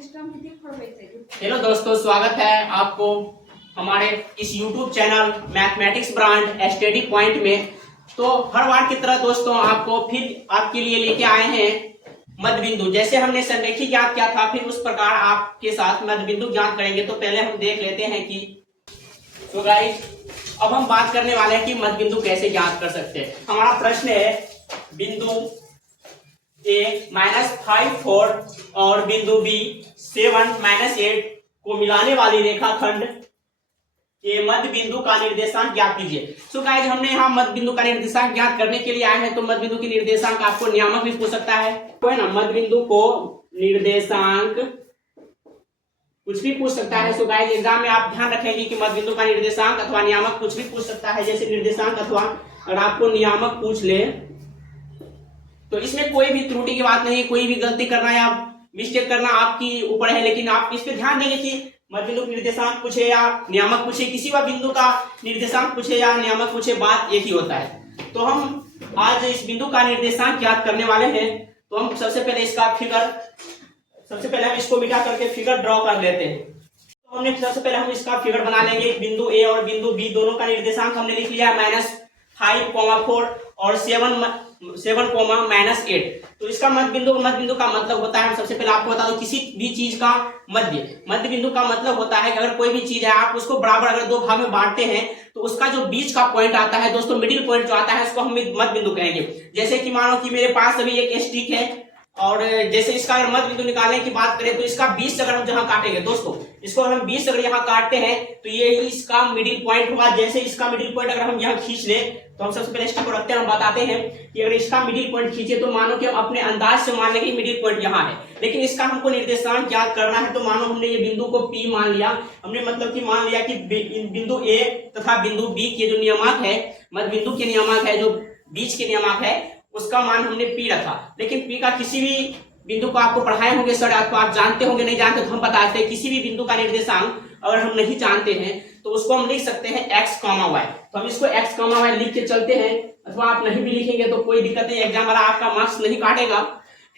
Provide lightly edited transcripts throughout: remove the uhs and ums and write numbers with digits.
Hello दोस्तों, स्वागत है आपको हमारे इस YouTube channel mathematics brand study point में। तो हर बार की तरह दोस्तों आपको फिर आपके लिए लेके आए हैं मध्य बिंदु। जैसे हमने संरेखी ज्ञात किया था, फिर उस प्रकार आपके साथ मध्य बिंदु ज्ञात करेंगे। तो पहले हम देख लेते हैं कि तो गाइस अब हम बात करने वाले हैं कि मध्य बिंदु कैसे ज्ञात कर सकते हैं। हमारा प्रश्न है बिंदु A -5 4 और बिंदु B 7 -8 को मिलाने वाली रेखाखंड के मध्य बिंदु का निर्देशांक ज्ञात कीजिए। सो गाइस हमने यहाँ मध्य बिंदु का निर्देशांक ज्ञात करने के लिए आए हैं। तो मध्य बिंदु की निर्देशांक आपको नियामक भी पूछ सकता है, तो है ना, मध्य बिंदु को निर्देशांक कुछ भी पूछ सकता है। सो गाइस एग्जाम में आप ध्यान रखेंगे कि मध्य बिंदु का निर्देशांक अथवा नियामक कुछ भी पूछ सकता है। जैसे निर्देशांक अथवा अगर आपको नियामक पूछ ले तो इसमें कोई भी त्रुटि की बात नहीं, कोई भी गलती करना या मिस्टेक करना आपकी ऊपर है। लेकिन आप इस पे ध्यान देंगे कि मध्य बिंदु निर्देशांक पूछे या नियामक पूछे, किसी भी बिंदु का निर्देशांक पूछे या नियामक पूछे, बात एक ही होता है। तो हम आज इस बिंदु का निर्देशांक ज्ञात करने वाले हैं। तो हम सबसे पहले हम इसको मिटा करके फिगर ड्रॉ कर लेते हैं। तो हमने सबसे पहले हम इसका फिगर बना लेंगे। बिंदु ए और बिंदु बी दोनों का निर्देशांक हमने लिख लिया -5, 4 और 7, -8। तो इसका मध्य बिंदु का मतलब होता है, हम सबसे पहले आपको बता दो, किसी भी चीज का मध्य बिंदु का मतलब होता है कि अगर कोई भी चीज है आप उसको बराबर अगर दो भाग में बांटते हैं तो उसका जो बीच का पॉइंट आता है दोस्तों, मिडिल पॉइंट जो आता है, उसको हम मध्य बिंदु कहेंगे। जैसे कि मानो कि मेरे पास अभी एक स्टिक है और जैसे इसका अगर मध्य बिंदु निकालने की बात करें तो इसका 20 अगर हम जहां काटेंगे दोस्तों, इसको हम 20 अगर यहाँ काटते हैं तो ये इसका मिडिल पॉइंट हुआ। जैसे इसका मिडिल पॉइंट अगर हम यहाँ खींच ले तो हम सबसे पहले स्टिक को रखते हैं, हम बताते हैं कि अगर इसका मिडिल पॉइंट खींचे तो मानो कि हम अपने अंदाज से मान लें कि मिडिल पॉइंट यहाँ है, लेकिन इसका हमको निर्देशांक ज्ञात करना है। तो मानो हमने ये बिंदु को P मान लिया, हमने मतलब कि मान लिया कि बिंदु A तथा बिंदु B के जो नियामक है, मध्य बिंदु के नियामक है, जो बीच के नियामक है, उसका मान हमने P रखा। लेकिन P का किसी भी बिंदु को आपको पढ़ाए होंगे सर, आपको आप जानते होंगे, नहीं जानते तो हम बताते हैं। किसी भी बिंदु का निर्देशांक अगर हम नहीं जानते हैं तो उसको हम लिख सकते हैं x, y। तो हम इसको x, y लिख के चलते हैं, अथवा आप नहीं भी लिखेंगे तो कोई दिक्कत नहीं, एग्जाम वाला आपका मार्क्स नहीं काटेगा।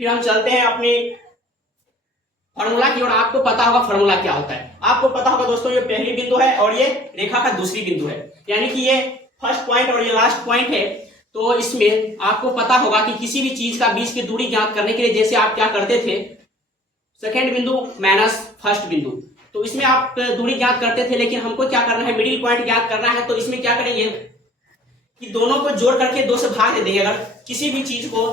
फिर हम चलते हैं अपने फॉर्मूला की ओर। आपको पता होगा फॉर्मूला क्या होता है, आपको पता होगा दोस्तों, ये पहली बिंदु है और ये रेखा का दूसरी बिंदु है, यानी कि ये फर्स्ट पॉइंट और ये लास्ट पॉइंट है। तो इसमें आपको पता होगा कि किसी भी चीज का बीच की दूरी ज्ञात करने के लिए जैसे आप क्या करते थे, सेकेंड बिंदु माइनस फर्स्ट बिंदु, तो इसमें आप दूरी ज्ञात करते थे। लेकिन हमको क्या करना है, मिडिल पॉइंट ज्ञात करना है। तो इसमें क्या करेंगे कि दोनों को जोड़ करके 2 से भाग दे देंगे। अगर किसी भी चीज को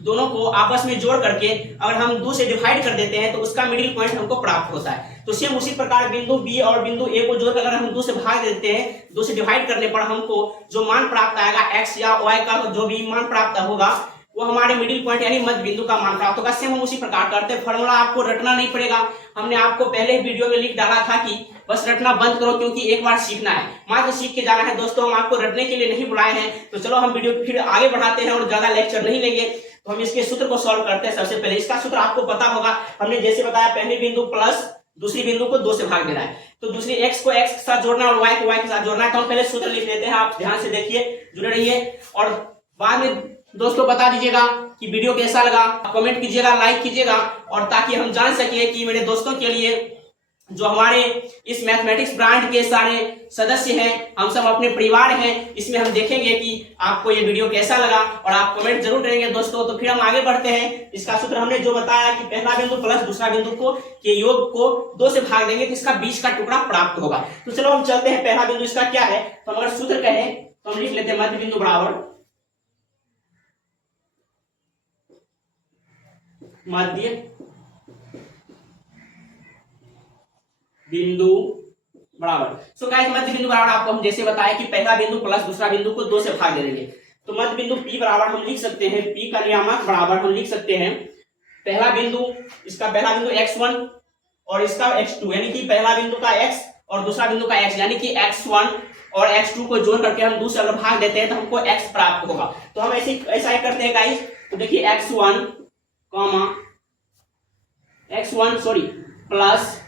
दोनों को आपस में जोड़ करके अगर हम 2 से डिवाइड कर देते हैं तो उसका मिडिल पॉइंट हमको प्राप्त होता है। तो सेम उसी प्रकार बिंदु बी और बिंदु ए को जोड़कर अगर हम 2 से भाग देते हैं, 2 से डिवाइड करने पर हमको जो मान प्राप्त आएगा, एक्स या वाई का जो भी मान प्राप्त होगा, वो हमारे मिडिल पॉइंट यानी मध्य बिंदु का मान प्राप्त होगा। सेम हम उसी प्रकार करते हैं। फॉर्मूला आपको रटना नहीं पड़ेगा, हमने आपको पहले वीडियो में लिख डाला था कि बस रटना बंद करो, क्योंकि एक बार सीखना है, मात्र सीख के जाना है दोस्तों। हम आपको रटने के लिए नहीं बुलाए हैं। तो चलो हम वीडियो फिर आगे बढ़ाते हैं और ज्यादा लेक्चर नहीं लेंगे। तो हम इसके सूत्र को सॉल्व करते हैं। सबसे पहले इसका सूत्र आपको पता होगा, हमने जैसे बताया, पहली बिंदु प्लस दूसरी बिंदु को 2 से भाग देना है, तो दूसरी x को x के साथ जोड़ना और y को y के साथ जोड़ना है। तो हम पहले सूत्र लिख लेते हैं, आप ध्यान से देखिए, जुड़े रहिए और बाद में दोस्तों बता दीजिएगा कि वीडियो कैसा लगा, कमेंट कीजिएगा, लाइक कीजिएगा, और ताकि हम जान सके कि मेरे दोस्तों के लिए जो हमारे इस मैथमेटिक्स ब्रांड के सारे सदस्य हैं, हम सब अपने परिवार हैं, इसमें हम देखेंगे कि आपको ये वीडियो कैसा लगा और आप कमेंट जरूर करेंगे दोस्तों। तो फिर हम आगे बढ़ते हैं। इसका सूत्र हमने जो बताया कि पहला बिंदु प्लस दूसरा बिंदु को के योग को 2 से भाग देंगे तो इसका बीच का टुकड़ा प्राप्त होगा। तो चलो हम चलते हैं, पहला बिंदु इसका क्या है। तो अगर सूत्र कहें तो हम लिख लेते हैं मध्य बिंदु बराबर मध्य बिंदु बराबर। सो गाइस मध्य बिंदु बराबर आपको हम जैसे बताया कि पहला बिंदु प्लस दूसरा बिंदु को 2 से भाग दे देंगे। तो मध्य बिंदु P बराबर हम लिख सकते हैं, P का नियामक बराबर हम लिख सकते हैं पहला बिंदु, इसका पहला बिंदु x1 और इसका x2, यानी कि पहला बिंदु का x और दूसरा बिंदु का x, यानी कि x1 और x2 को जोड़ करके हम 2 से अगर भाग देते हैं तो हमको x प्राप्त होगा। तो हम ऐसा ही करते हैं गाइस। तो देखिए x1 प्लस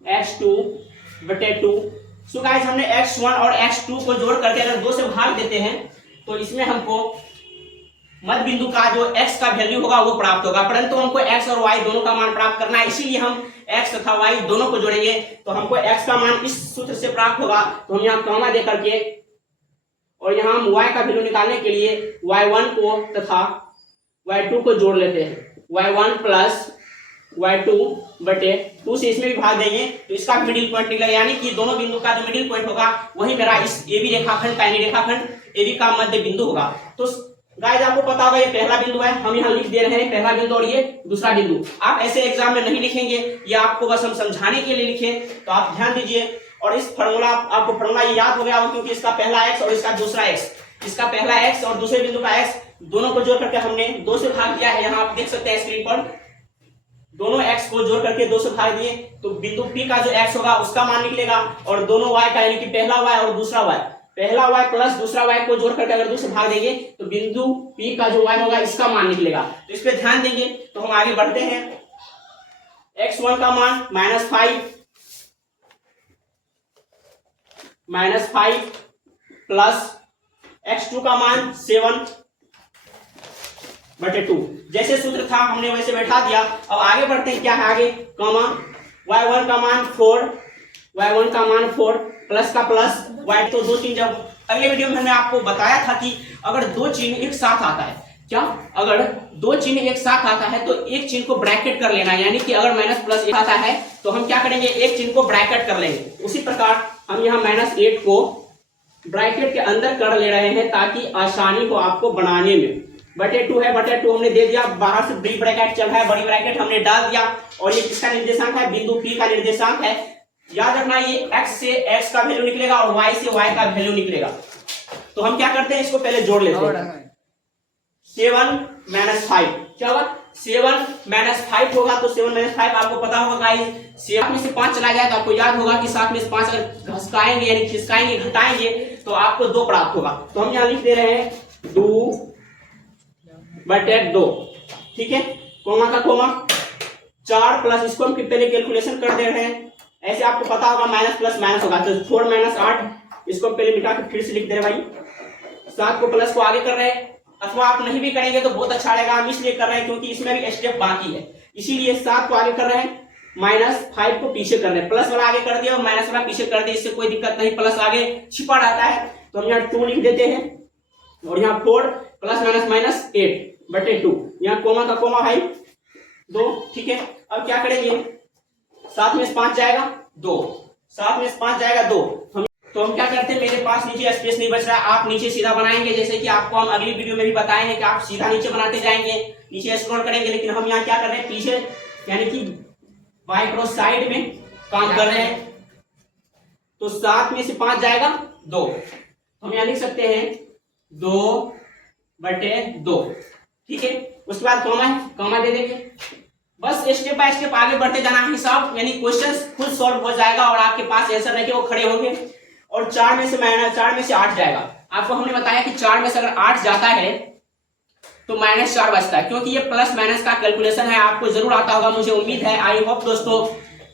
x2 बटे 2। सो गाइस हमने x1 और x2 को जोड़ करके अगर 2 से भाग देते हैं तो इसमें हमको मध्य बिंदु का जो x का वैल्यू होगा वो प्राप्त होगा, परंतु हमको x और y दोनों का मान प्राप्त करना है, इसीलिए हम x तथा y दोनों को जोड़ेंगे। तो हमको x का मान इस सूत्र से प्राप्त होगा, तो हम यहाँ कॉमा दे करके और यहाँ हम y का वैल्यू निकालने के लिए y1 को तथा y2 को जोड़ लेते हैं। y1 प्लस y2 बटे 2 से इसमें भी भाग देंगे तो इसका मिडिल पॉइंट निकलेगा, यानी कि दोनों बिंदु का जो मिडिल पॉइंट होगा वही मेरा इस AB रेखाखंड का रेखाखंड AB का मध्य बिंदु होगा। तो गाइस आपको पता होगा ये पहला बिंदु है, हम यहाँ लिख दे रहे हैं पहला बिंदु और ये दूसरा बिंदु। आप ऐसे एग्जाम में नहीं लिखेंगे, ये आपको बस हम समझाने के लिए लिखे, तो आप ध्यान दीजिए। और इस फार्मूला आपको फार्मूला ये याद हो गया होगा, क्योंकि इसका पहला x और इसका दूसरा x, इसका पहला x और दूसरे बिंदु का x दोनों को जोड़ करके हमने 2 से भाग दिया है। यहाँ आप देख सकते हैं स्क्रीन पर, दोनों x को जोड़ करके 2 से भाग दिए तो बिंदु P का जो x होगा उसका मान निकलेगा, और दोनों y का यानी कि पहला y और दूसरा y, पहला y प्लस दूसरा y को जोड़ करके अगर 2 से भाग देंगे तो बिंदु P का जो y होगा इसका मान निकलेगा। तो इस पे ध्यान देंगे। तो हम आगे बढ़ते हैं। x1 का मान -5 प्लस x2 का मान 7/2, जैसे सूत्र था हमने वैसे बैठा दिया। अब आगे बढ़ते हैं, क्या है आगे, कॉमा y1 का मान 4 प्लस का प्लस y, तो दो चिन्ह, जब अगले वीडियो में हमने आपको बताया था कि अगर दो चिन्ह एक साथ आता है, क्या अगर दो चिन्ह एक साथ आता है तो एक चिन्ह को ब्रैकेट कर लेना, यानी कि अगर माइनस प्लस एक आता है तो हम क्या करेंगे, एक चिन्ह को ब्रैकेट कर लेंगे। उसी प्रकार हम यहाँ -8 को ब्रैकेट के अंदर कर ले रहे हैं ताकि आसानी हो आपको बनाने में। /2 है, /2 हमने दे दिया, बाहर से बड़ी ब्रैकेट चल रहा है, बड़ी ब्रैकेट हमने डाल दिया, और ये किसका निर्देशांक है, बिंदु P का निर्देशांक है। याद रखना ये x से x का वैल्यू निकलेगा और y से y का वैल्यू निकलेगा। तो हम क्या करते हैं, इसको पहले जोड़ लेते हैं। 7 - 5 क्या होगा, 7 - 5 होगा, तो 7 - 5 आपको पता होगा गाइस, 7 में से 5 चला जाए तो आपको याद होगा कि 7 में से 5 अगर घसकाएंगे यानी खिसकाएंगे घटाएंगे तो आपको 2 प्राप्त होगा। तो हम यहाँ लिख दे रहे हैं 2/2, ठीक है, कोमा का कोमा 4 प्लस, इसको हम पहले कैलकुलेशन कर दे रहे हैं। ऐसे आपको पता होगा माइनस प्लस माइनस होगा, तो 4 - 8, इसको पहले मिटा के फिर से लिख दे रहे भाई। 7 को प्लस को आगे कर रहे हैं, अथवा आप नहीं भी करेंगे तो बहुत अच्छा रहेगा, हम इसलिए कर रहे हैं क्योंकि इसमें भी स्टेप बाकी है, इसीलिए 7 को आगे कर रहे हैं, -5 को पीछे कर रहे हैं, प्लस वाला आगे कर दिया और माइनस वाला पीछे कर दिया, इससे कोई दिक्कत नहीं, प्लस आगे छिपा रहता है। तो हम यहाँ 2 लिख देते हैं, और यहाँ 4 + -8/2, यहाँ कोमा का कोमा भाई 2, ठीक है। अब क्या करेंगे, 7 में से 5 जाएगा 2, 7 में से 5 जाएगा 2, तो हम क्या करते हैं, मेरे पास नीचे स्पेस नहीं बच रहा है, आप नीचे सीधा बनाएंगे, जैसे कि आपको हम अगली वीडियो में भी बताएंगे कि आप सीधा नीचे बनाते जाएंगे, नीचे स्क्रॉल करेंगे, लेकिन हम यहाँ क्या कर रहे हैं, पीछे यानी कि बाई क्रॉस साइड में काम कर रहे हैं। तो 7 में से 5 जाएगा 2, हम यहाँ लिख सकते हैं 2/2, ठीक है। उसके बाद कॉमा है, कॉमा दे देंगे, बस स्टेप बाय स्टेप आगे बढ़ते जाना है, हिसाब यानी क्वेश्चन खुद सॉल्व हो जाएगा और आपके पास आंसर रखे वो खड़े होंगे। और 4 में से 8 जाएगा, आपको हमने बताया कि 4 में से अगर 8 जाता है तो -4 बचता है, क्योंकि ये प्लस माइनस का कैलकुलेशन है, आपको जरूर आता होगा, मुझे उम्मीद है, आई होप दोस्तों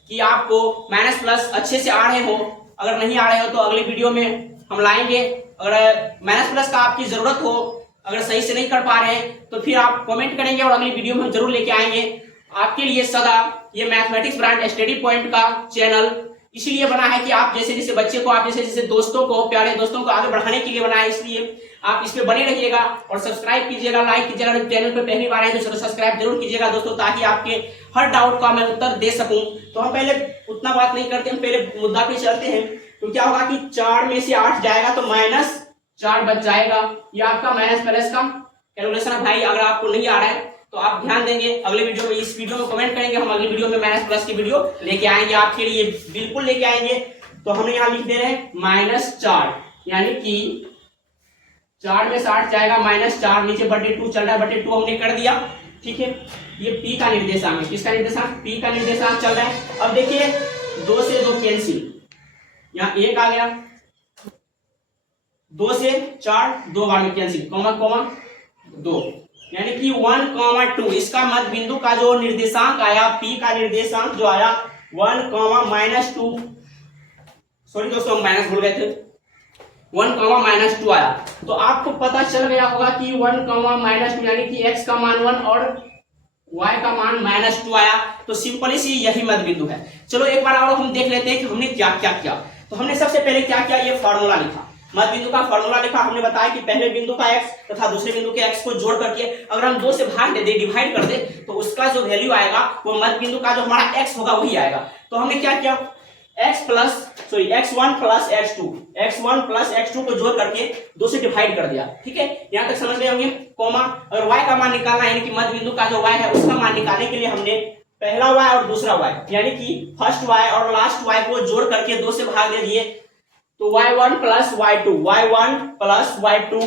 कि आपको माइनस प्लस अच्छे से आ रहे हो। अगर नहीं आ रहे हो तो अगली वीडियो में हम लाएंगे। अगर माइनस प्लस का आपकी जरूरत हो, अगर सही से नहीं कर पा रहे हैं तो फिर आप कमेंट करेंगे और अगली वीडियो में हम जरूर लेके आएंगे आपके लिए सदा। ये मैथमेटिक्स ब्रांड स्टडी पॉइंट का चैनल इसीलिए बना है कि आप जैसे जैसे बच्चे को, आप जैसे जैसे दोस्तों को, प्यारे दोस्तों को आगे बढ़ाने के लिए बना है, इसलिए आप इस पे बने रहिएगा और सब्सक्राइब कीजिएगा, लाइक कीजिएगा। चैनल पे पहली बार आए तो सब्सक्राइब जरूर कीजिएगा दोस्तों, ताकि आपके हर डाउट का मैं उत्तर दे सकूं। तो हम पहले उतना बात नहीं करते, हम पहले मुद्दा पे चलते हैं। तो क्या होगा कि 4 में से 8 जाएगा तो -4 बच जाएगा। ये आपका माइनस प्लस का कैलकुलेशन है भाई, अगर आपको नहीं आ रहा है तो आप ध्यान देंगे, अगले वीडियो में, इस वीडियो में कमेंट करेंगे, हम अगली वीडियो में माइनस प्लस की वीडियो लेके आएंगे आपके लिए, बिल्कुल लेके आएंगे। तो हमने यहाँ लिख दे रहे हैं -4, यानी कि 4 में से 8 जाएगा -4, नीचे /2 चल रहा है, /2 हमने कर दिया, ठीक है। ये P का निर्देशांक है, किसका निर्देशांक, P का निर्देशांक चल रहा है। अब देखिए 2 से 2 कैंसिल, यहाँ 1 आ गया, 2 से 4 2 बार में कैंसिल, कॉमा कॉमा 2, यानी कि 1, 2, इसका मध्य बिंदु का जो निर्देशांक आया, P का निर्देशांक जो आया 1, -2, सॉरी दोस्तों हम माइनस भूल गए थे, 1, -2 आया। तो आपको पता चल गया होगा कि 1, -2 यानी कि x का मान 1 और y का मान -2 आया। तो सिंपली सी यही मध्य बिंदु है। चलो एक बार और हम देख लेते हैं कि हमने क्या क्या किया। तो हमने सबसे पहले क्या किया, ये फॉर्मूला लिखा, मध्य बिंदु का फॉर्मूला लिखा। हमने बताया कि पहले बिंदु का x तथा दूसरे बिंदु के x को जोड़ करके अगर हम 2 से भाग दे, डिवाइड कर दे, तो उसका जो वैल्यू आएगा वो मध्य बिंदु का जो हमारा x होगा वही आएगा। तो हमने क्या किया, x1 प्लस x2 को जोड़ करके 2 से डिवाइड कर दिया। ठीक है, यहाँ तक समझ गए होंगे। कॉमा, अगर y का मान निकालना है यानी कि मध्य बिंदु का जो y है उसका मान निकालने के लिए हमने पहला y और दूसरा y यानी कि फर्स्ट y और लास्ट y को जोड़ करके 2 से भाग दे दिए। तो y1 प्लस y2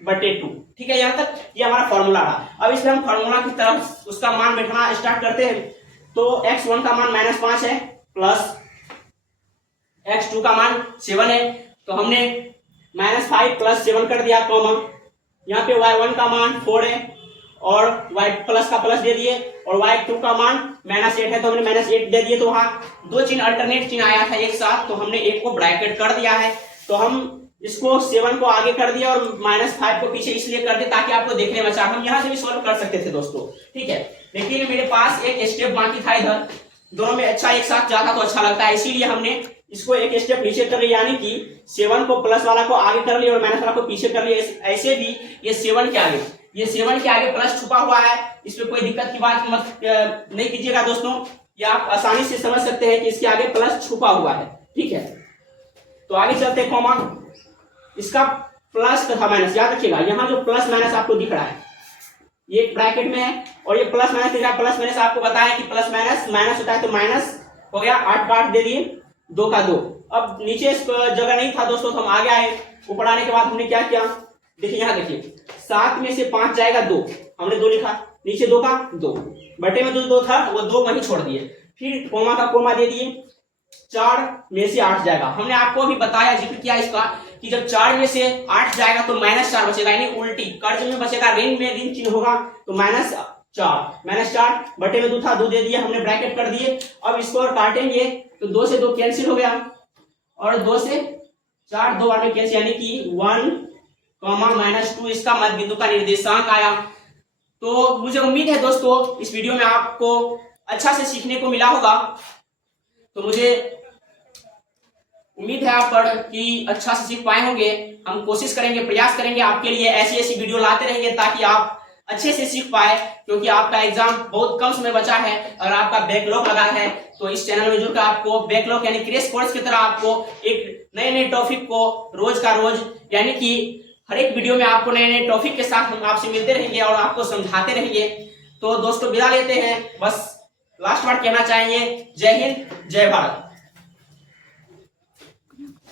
बटे 2। ठीक है, यहाँ तक ये हमारा फॉर्मूला रहा। अब इसमें हम फॉर्मूला की तरफ उसका मान बैठाना स्टार्ट करते हैं। तो x1 का मान -5 है प्लस x2 का मान 7 है। तो हमने -5 प्लस 7 कर दिया, कॉमा, यहाँ पे y1 का मान 4 है और y प्लस का प्लस दे दिए और y2 का मान -8 है तो हमने -8 दे दिए। तो वहाँ दो चिन्ह अल्टरनेट चिन्ह आया था एक साथ, तो हमने एक को ब्रैकेट कर दिया है। तो हम इसको 7 को आगे कर दिया और -5 को पीछे इसलिए कर दिया ताकि आपको देखने में अच्छा। हम यहाँ से भी सॉल्व कर सकते थे दोस्तों, ठीक है, लेकिन मेरे पास एक स्टेप बाकी था इधर, दोनों में अच्छा एक साथ जाता तो अच्छा लगता है, इसीलिए हमने इसको एक स्टेप नीचे कर लिया, यानी कि 7 को प्लस वाला को आगे कर लिया और माइनस वाला को पीछे कर लिया। ऐसे भी ये 7 के आगे प्लस छुपा हुआ है, इसमें कोई दिक्कत की बात मत नहीं कीजिएगा दोस्तों, ये आप आसानी से समझ सकते हैं कि इसके आगे प्लस छुपा हुआ है। ठीक है, तो आगे चलते हैं। कॉमा, इसका प्लस तथा माइनस याद रखिएगा, यहाँ जो प्लस माइनस आपको दिख रहा है ये ब्रैकेट में है और ये प्लस माइनस दिख रहा है। प्लस माइनस आपको बताया कि प्लस माइनस होता है, तो माइनस हो गया, 8 का 8 दे दिए, 2 का 2। अब नीचे जगह नहीं था दोस्तों तो हम आगे आए, ऊपर आने के बाद हमने क्या किया, देखिए यहाँ देखिए, 7 में से 5 जाएगा 2, हमने 2 लिखा, नीचे 2 का 2, बटे में जो 2 था वो 2 वहीं छोड़ दिए, फिर कोमा का कोमा दे दिए, 4 में से 8 जाएगा। हमने आपको अभी बताया, जिक्र किया इसका कि जब 4 में से 8 जाएगा तो -4 बचेगा, यानी उल्टी कर्ज में बचेगा, ऋण में ऋण चिन्ह होगा, तो -4 बटे में 2 था, 2 दे दिए, हमने ब्रैकेट कर दिए। अब इसको और काटेंगे तो 2 से 2 कैंसिल हो गया और 2 से 4 2 बार में कैंसिल, यानी कि 1, -2 इसका मध्य बिंदु का निर्देशांक आया। तो मुझे उम्मीद है दोस्तों इस वीडियो में आपको अच्छा से सीखने को मिला होगा, तो मुझे उम्मीद है आप पर कि अच्छा से सीख पाए होंगे। हम कोशिश करेंगे, प्रयास करेंगे आपके लिए ऐसी वीडियो लाते रहेंगे ताकि आप अच्छे से सीख पाए, क्योंकि आपका एग्जाम बहुत कम समय बचा है और आपका बैकलॉग लगा है। तो इस चैनल में जुड़कर आपको बैकलॉग यानी क्रैश कोर्स की तरह आपको एक नए टॉपिक को रोज का रोज, यानी कि हर एक वीडियो में आपको नए टॉपिक के साथ हम आपसे मिलते रहेंगे और आपको समझाते रहेंगे। तो दोस्तों विदा लेते हैं, बस लास्ट वर्ड कहना चाहेंगे, जय हिंद, जय भारत।